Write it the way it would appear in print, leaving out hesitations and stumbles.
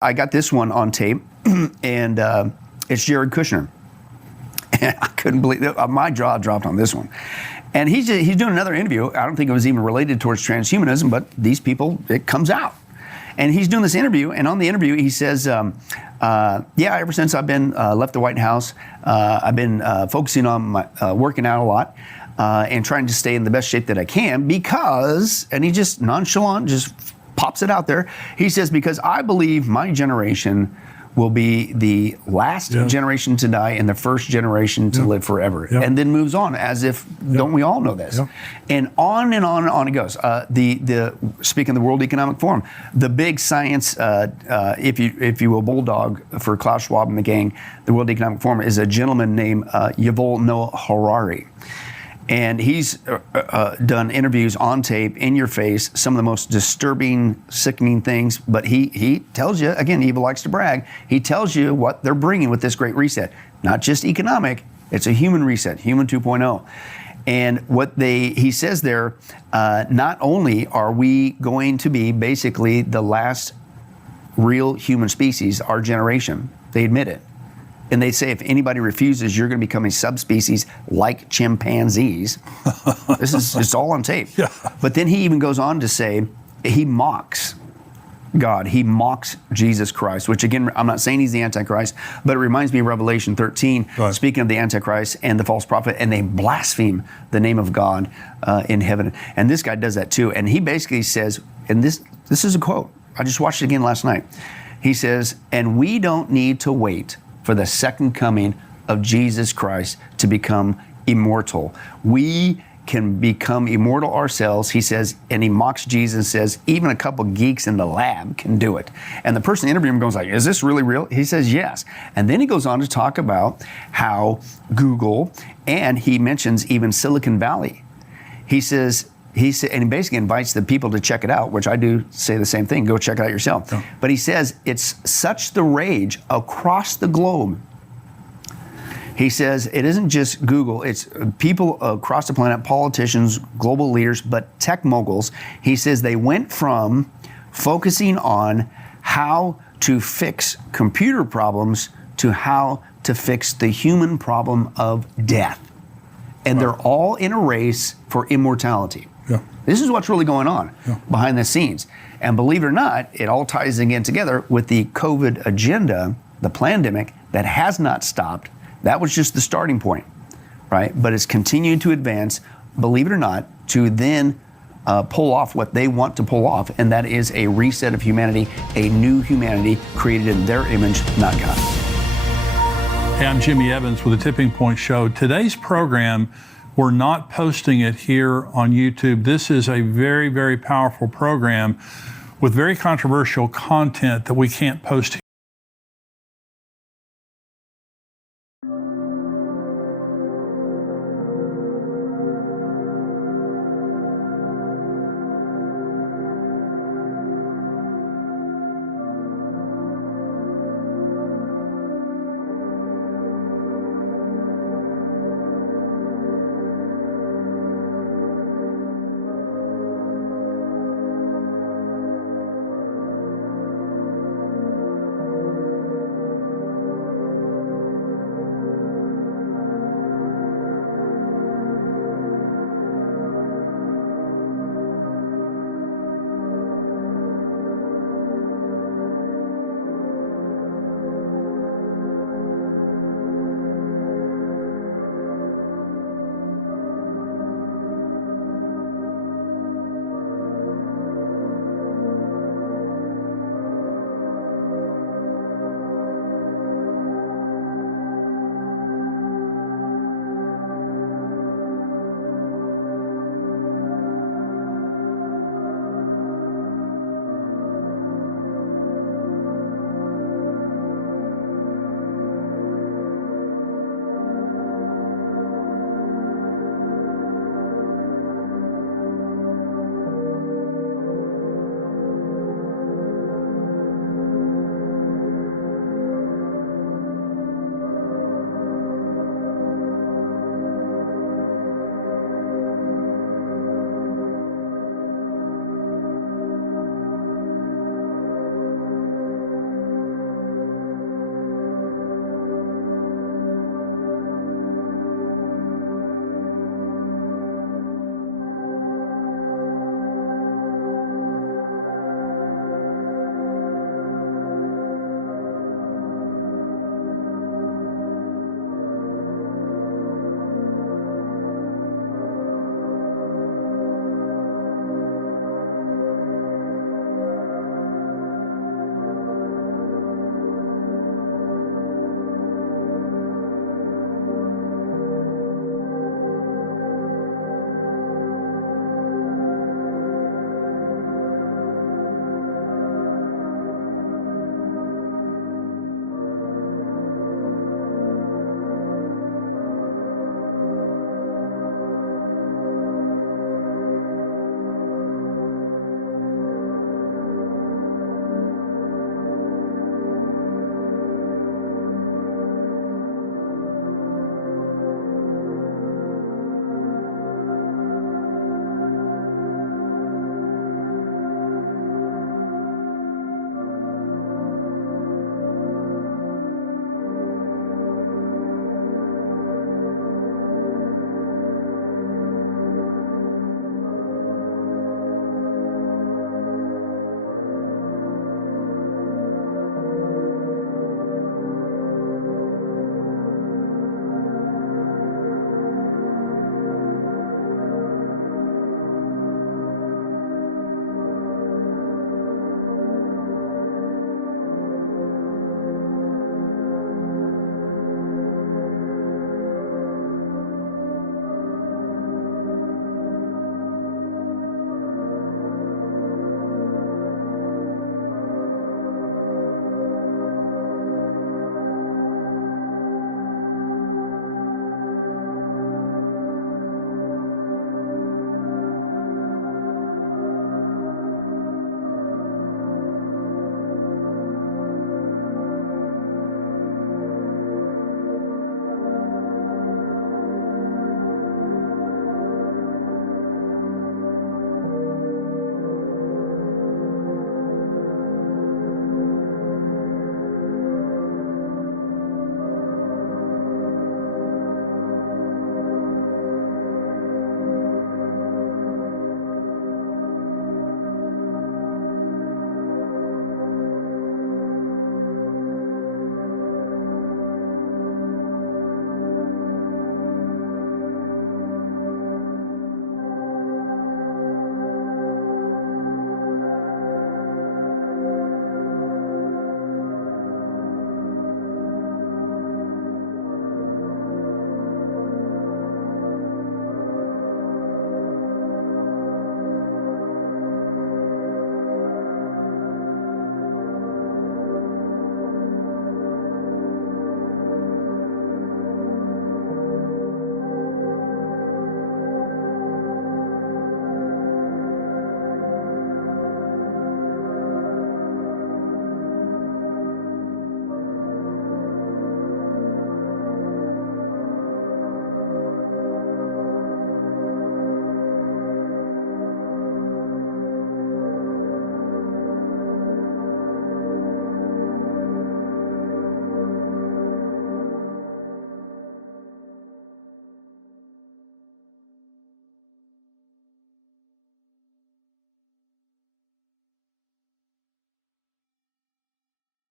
I got this one on tape, and it's Jared Kushner. And I couldn't believe it. My jaw dropped on this one. And he's doing another interview. I don't think it was even related towards transhumanism, but these people, it comes out. And he's doing this interview, and on the interview he says, yeah, ever since I've been left the White House, I've been focusing on my, working out a lot and trying to stay in the best shape that I can because, and he just nonchalant just pops it out there. He says, because I believe my generation will be the last generation to die and the first generation to live forever. And then moves on as if, don't we all know this? And on and on and on it goes. Speaking of the World Economic Forum, the big science, if you will, bulldog for Klaus Schwab and the gang, the World Economic Forum is a gentleman named Yuval Noah Harari. And he's done interviews on tape, in your face, some of the most disturbing, sickening things. But he tells you, again, evil likes to brag, he tells you what they're bringing with this great reset. Not just economic, it's a human reset, human 2.0. And what he says there, not only are we going to be basically the last real human species, our generation, they admit it. And they say if anybody refuses, you're going to become a subspecies like chimpanzees. It's all on tape. But then he even goes on to say he mocks God. He mocks Jesus Christ, which again, I'm not saying he's the Antichrist, but it reminds me of Revelation 13, speaking of the Antichrist and the false prophet, and they blaspheme the name of God in heaven. And this guy does that too. And he basically says, and this is a quote, I just watched it again last night. He says, and we don't need to wait for the second coming of Jesus Christ to become immortal. We can become immortal ourselves, he says, and he mocks Jesus and says, even a couple geeks in the lab can do it. And the person interviewing him goes like, is this really real? He says, yes. And then he goes on to talk about how Google, and he mentions even Silicon Valley. He says, and he basically invites the people to check it out, which I do say the same thing, go check it out yourself. But he says it's such the rage across the globe. He says it isn't just Google, it's people across the planet, politicians, global leaders, but tech moguls. He says they went from focusing on how to fix computer problems to how to fix the human problem of death. And they're all in a race for immortality. This is what's really going on behind the scenes. And believe it or not, it all ties again together with the COVID agenda, the pandemic that has not stopped. That was just the starting point, right? But it's continued to advance, believe it or not, to then pull off what they want to pull off, and that is a reset of humanity, a new humanity created in their image, not God. Hey, I'm Jimmy Evans with the Tipping Point Show. Today's program, we're not posting it here on YouTube. This is a very, very powerful program with very controversial content that we can't post